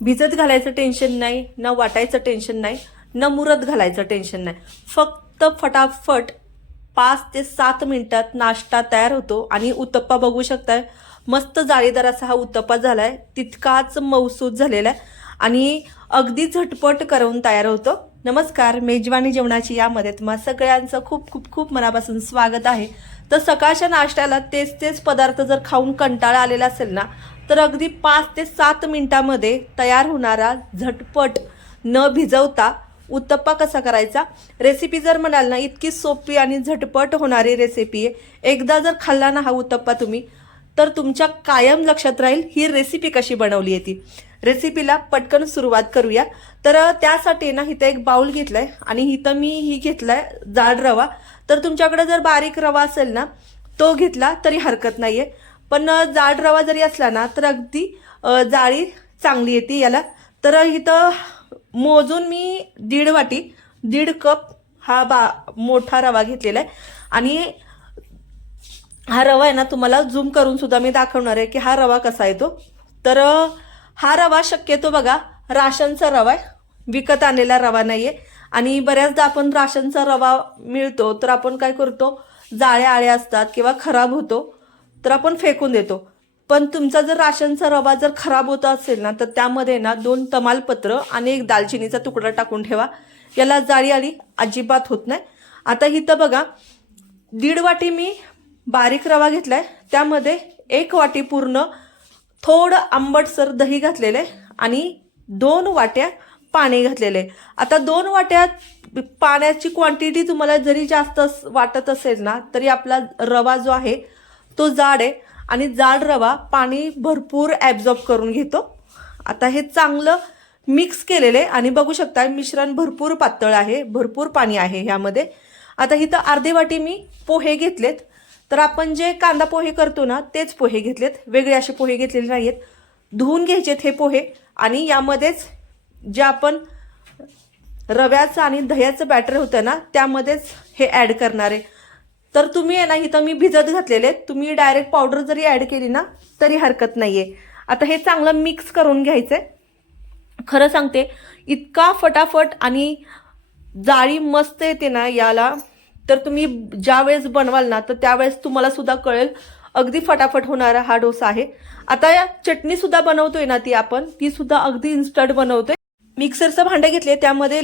भिजत घालायचं टेन्शन नाही न वाटायचं टेन्शन नाही न मुरत घालायचं टेन्शन नाही. फक्त फटाफट पाच ते सात मिनिटात नाश्ता तयार होतो आणि उत्तप्पा बघू शकताय. मस्त जाळीदार असा हा उत्तप्पा झालाय. तितकाच मऊसूद झालेला आहे. आणि अगदी झटपट करून तयार होतो. नमस्कार मेजवानी जेवणाची यामध्ये तुम्हा सगळ्यांचं खूप खूप खूप मनापासून स्वागत आहे. तर सकाळच्या नाश्त्याला तेच तेच पदार्थ जर खाऊन कंटाळा आलेला असेल ना तर अगदी पाच ते सात मिनटामध्ये तयार होणारा झटपट न भिजवता उत्तप्पा कसा करायचा? रेसिपी जर म्हणाल ना इतकी सोपी आणि झटपट होणारी रेसिपी आहे. एकदा जर खाल्ला ना हा उत्तप्पा तुम्ही तर तुमच्या कायम लक्षात राहील ही रेसिपी कशी बनवली आहे ती. रेसिपीला पटकन सुरुवात करूया. तर त्यासाठी ना इथं एक बाउल घेतलाय आणि इथं मी ही घेतलाय जाड रवा. तर तुमच्याकडे जर बारीक रवा असेल ना तो घेतला तरी हरकत नाहीये. पण जाड रवा जरी असला ना तर अगदी जाळी चांगली येते याला. तर इथं मोजून मी दीड वाटी दीड कप हा बा मोठा रवा घेतलेला आहे. आणि हा रवा आहे ना तुम्हाला झूम करून सुद्धा मी दाखवणार आहे की हा रवा कसा येतो तर हा रवा शक्यतो बघा राशनचा रवा आहे. विकत आणलेला रवा नाही आहे आणि बऱ्याचदा आपण राशनचा रवा मिळतो तर आपण काय करतो जाळ्या आळ्या असतात किंवा खराब होतो तर आपण फेकून देतो. पण तुमचा जर राशनचा रवा जर खराब होत असेल ना तर त्यामध्ये ना दोन तमालपत्र आणि एक दालचिनीचा तुकडा टाकून ठेवा. याला जाळी आळी अजिबात होत नाही. आता इथं बघा दीड वाटी मी बारीक रवा घेतलाय. त्यामध्ये एक वाटी पूर्ण थोडं आंबटसर दही घातलेलं आहे आणि दोन वाट्या पाणी घातलेलं. आहे आता दोन वाट्या पाण्याची क्वांटिटी तुम्हाला जरी जास्त वाटत असेल ना तरी आपला रवा जो आहे तो जाड आहे आणि जाड रवा पाणी भरपूर ॲब्झॉर्ब करून घेतो. आता हे चांगलं मिक्स केलेले आणि बघू शकता मिश्रण भरपूर पातळ आहे भरपूर पाणी आहे ह्यामध्ये. आता इथं अर्धी वाटी मी पोहे घेतलेत. तर आपण जे कांदा पोहे करतो ना तेच पोहे घेतलेत. वेगळे असे पोहे घेतलेले नाही आहेत धुवून घ्यायचेत हे पोहे आणि यामध्येच जे आपण रव्याचं आणि दह्याचं बॅटर होतं ना त्यामध्येच हे ॲड करणार आहे. तर तुम्ही आहे ना इथं मी भिजत घातलेले तुम्ही डायरेक्ट पावडर जरी ॲड केली ना तरी हरकत नाही आहे आता हे चांगलं मिक्स करून घ्यायचं आहे खरं सांगते इतका फटाफट आणि जाळी मस्त येते ना याला. तर तुम्ही ज्या वेळेस बनवाल ना तर त्यावेळेस तुम्हाला सुद्धा कळेल अगदी फटाफट होणारा हा डोसा आहे. आता या चटणी सुद्धा बनवतोय ना ती आपण ती सुद्धा अगदी इन्स्टंट बनवतोय. मिक्सरचं भांडे घेतले त्यामध्ये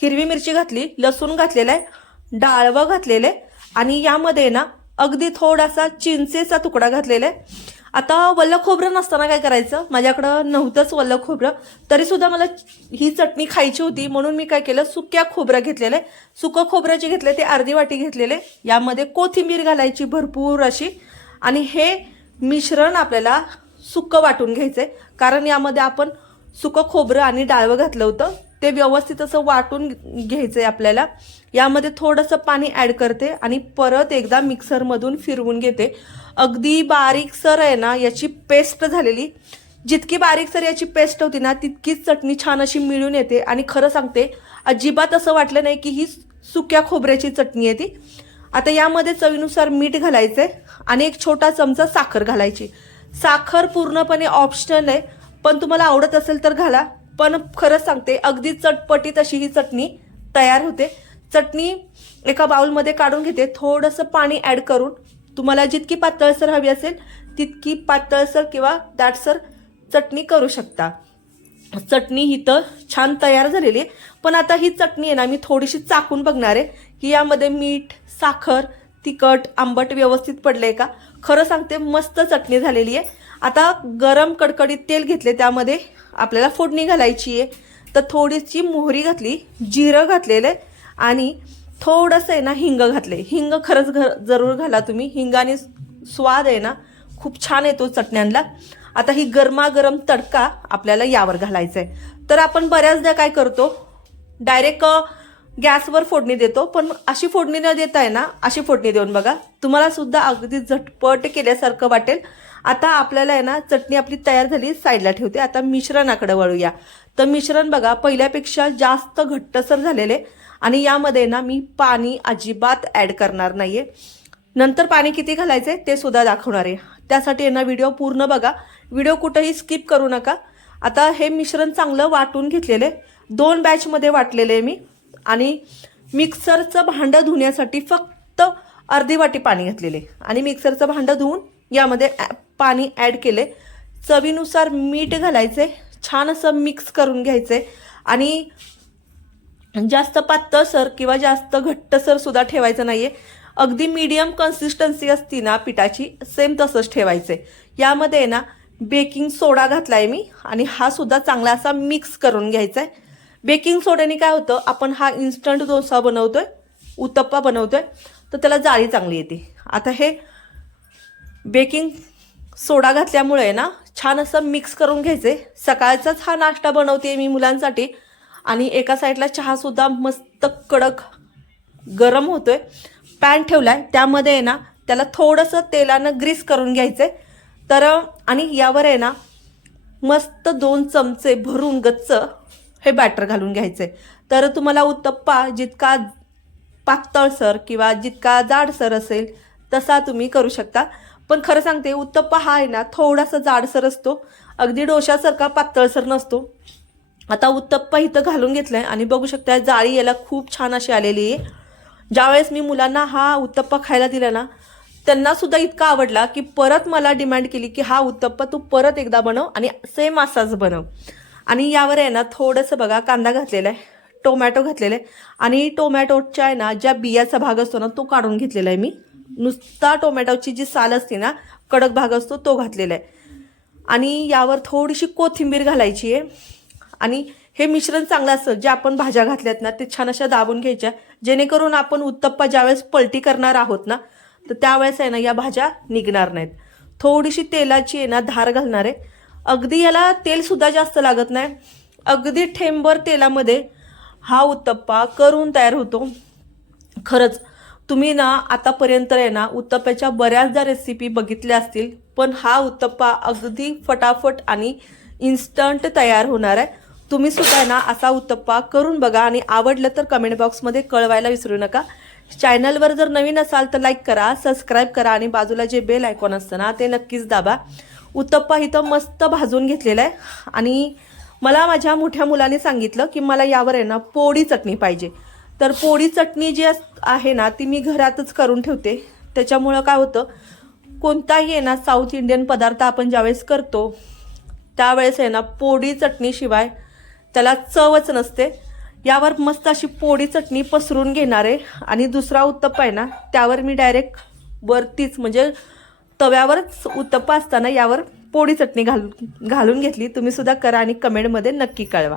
हिरवी मिरची घातली लसूण घातलेला आहे डाळवं घातलेलं आहे आणि यामध्ये ना अगदी थोडासा चिंचेचा तुकडा घातलेला आहे. आता वल्ल खोबरं नसताना काय करायचं? माझ्याकडं नव्हतंच वल्ल खोबरं. तरी सुद्धा मला ही चटणी खायची होती म्हणून मी काय केलं? सुक्या खोबरं घेतलेलं आहे. सुकं खोबरं जे घेतलं ते अर्धी वाटी घेतलेले यामध्ये कोथिंबीर घालायची भरपूर अशी. आणि हे मिश्रण आपल्याला सुकं वाटून घ्यायचं आहे कारण यामध्ये आपण सुकं खोबरं आणि डाळवं घातलं होतं. ते व्यवस्थित असं वाटून घ्यायचं आहे आपल्याला. यामध्ये थोडंसं पाणी ॲड करते आणि परत एकदा मिक्सरमधून फिरवून घेते. अगदी बारीकसर आहे ना याची पेस्ट झालेली. जितकी बारीकसर याची पेस्ट होती ना तितकीच चटणी छान अशी मिळून येते. आणि खरं सांगते अजिबात असं वाटलं नाही की ही सुक्या खोबऱ्याची चटणी आहे ती. आता यामध्ये चवीनुसार मीठ घालायचं आहे आणि एक छोटा चमचा साखर घालायची. साखर पूर्णपणे ऑप्शनल आहे पण तुम्हाला आवडत असेल तर घाला. पण खरंच सांगते अगदी चटपटीत अशी ही चटणी तयार होते. चटणी एका बाउलमध्ये काढून घेते थोडंसं पाणी ॲड करून. तुम्हाला जितकी पातळसर हवी असेल तितकी पातळसर किंवा दाटसर चटणी करू शकता. चटणी ही तर छान तयार झालेली आहे. पण आता ही चटणी आहे ना मी थोडीशी चाकून बघणार आहे की यामध्ये मीठ साखर तिखट आंबट व्यवस्थित पडले का? खरं सांगते मस्त चटणी झालेली आहे. आता गरम कडकडीत तेल घेतले त्यामध्ये आपल्याला फोडणी घालायची आहे. तर थोडीशी मोहरी घातली जिरं घातलेलं आहे आणि थोडंसं आहे ना हिंग घातले हिंग खरंच घ जरूर घाला तुम्ही. हिंगाने स्वाद आहे ना खूप छान येतो चटण्यांना आता ही गरमागरम तडका आपल्याला यावर घालायचा आहे. तर आपण बऱ्याचदा काय करतो डायरेक्ट गॅसवर फोडणी देतो पण अशी फोडणी न देता आहे ना अशी फोडणी देऊन बघा. तुम्हाला सुद्धा अगदी झटपट केल्यासारखं वाटेल. आता आपल्याला आहे ना चटणी आपली तयार झाली साईडला ठेवते. आता मिश्रणाकडे वळूया. तर मिश्रण बघा पहिल्यापेक्षा जास्त घट्टसर झालेले. आणि यामध्ये ना मी पाणी अजिबात ॲड करणार नाहीये. नंतर पाणी किती घालायचे ते सुद्धा दाखवणार आहे. त्यासाठी आहे ना व्हिडिओ पूर्ण बघा. व्हिडिओ कुठंही स्किप करू नका. आता हे मिश्रण चांगलं वाटून घेतलेले. दोन बॅचमध्ये वाटलेले आहे मी. आणि मिक्सरचं भांडं धुण्यासाठी फक्त अर्धी वाटी पाणी घातलेले. आणि मिक्सरचं भांडं धुवून यामध्ये ॲ- पाणी ॲड केले. चवीनुसार मीठ घालायचे छान असं मिक्स करून घ्यायचे आणि जास्त पातळसर किंवा जास्त घट्टसर सुद्धा ठेवायचं नाही आहे अगदी मीडियम कन्सिस्टन्सी असती ना पिठाची सेम तसंच ठेवायचे. यामध्ये आहे ना बेकिंग सोडा घातला आहे मी आणि हा सुद्धा चांगला असा मिक्स करून घ्यायचा आहे बेकिंग सोड्याने काय होतं आपण हा इन्स्टंट डोसा बनवतोय उत्तप्पा बनवतोय तर त्याला जाळी चांगली येते. आता हे बेकिंग सोडा घातल्यामुळे ना छान असं मिक्स करून घ्यायचे. सकाळचाच हा नाश्ता बनवते मी मुलांसाठी आणि एका साईडला चहासुद्धा मस्त कडक गरम होतोय. पॅन ठेवलाय त्यामध्ये आहे ना त्याला थोडंसं तेलानं ग्रीस करून घ्यायचंय तर आणि यावर आहे ना मस्त दोन चमचे भरून गच्च हे बॅटर घालून घ्यायचे तर तुम्हाला उत्तप्पा जितका पातळसर किंवा जितका जाडसर असेल तसा तुम्ही करू शकता. पण खरं सांगते उत्तप्पा हा आहे ना थोडासा जाडसर असतो. अगदी डोशासारखा पातळसर नसतो. आता उत्तप्पा इथं घालून घेतलाय आणि बघू शकता जाळी याला खूप छान अशी आलेली आहे. ज्यावेळेस मी मुलांना हा उत्तप्पा खायला दिला ना त्यांना सुद्धा इतका आवडला की परत मला डिमांड केली की हा उत्तप्पा तू परत एकदा बनव आणि सेम असाच बनव. आणि यावर आहे ना थोडंसं बघा कांदा घातलेला आहे टोमॅटो घातलेला आहे. आणि टोमॅटोच्या आहे ना ज्या बियाचा भाग असतो ना तो काढून घेतलेला आहे मी. नुसता टोमॅटोची जी साल असते ना कडक भाग असतो तो घातलेला आहे. आणि यावर थोडीशी कोथिंबीर घालायची आहे. आणि हे मिश्रण चांगलं असतं जे आपण भाज्या घातल्यात ना ते छान अशा दाबून घ्यायच्या. जेणेकरून आपण उत्तप्पा ज्यावेळेस पलटी करणार आहोत ना तर त्यावेळेस आहे ना या भाज्या निघणार नाहीत. थोडीशी तेलाची आहे ना धार घालणार आहे. अगदी याला तेलसुद्धा जास्त लागत नाही. अगदी ठेंबर तेलामध्ये हा उत्तप्पा करून तयार होतो. खरंच तुम्ही ना आतापर्यंत आहे ना उत्तप्प्याच्या बऱ्याचदा रेसिपी बघितल्या असतील पण हा उत्तप्पा अगदी फटाफट आणि इन्स्टंट तयार होणार आहे. तुम्ही सुद्धा आहे ना असा उत्तप्पा करून बघा आणि आवडलं तर कमेंट बॉक्समध्ये कळवायला विसरू नका. चॅनलवर जर नवीन असाल तर लाईक करा सबस्क्राईब करा आणि बाजूला जे बेल आयकॉन असतं ना ते नक्कीच दाबा. उत्तप्पा इथं मस्त भाजून घेतलेला आहे आणि मला माझ्या मोठ्या मुलाने सांगितलं की मला यावर आहे ना पोळी चटणी पाहिजे. तर पोळी चटणी जी आहे ना ती मी घरातच करून ठेवते. त्याच्यामुळं काय होतं कोणताही आहे ना साऊथ इंडियन पदार्थ आपण ज्यावेळेस करतो त्यावेळेस आहे ना पोळी चटणीशिवाय त्याला चवच नसते. यावर मस्त अशी पोळी चटणी पसरून घेणार आहे. आणि दुसरा उत्तप्पा आहे ना त्यावर मी डायरेक्ट वरतीच म्हणजे तव्यावरच उत्तप्पा असताना यावर पोळी चटणी घालून घालून घेतली. तुम्ही सुद्धा करा आणि कमेंटमध्ये नक्की कळवा.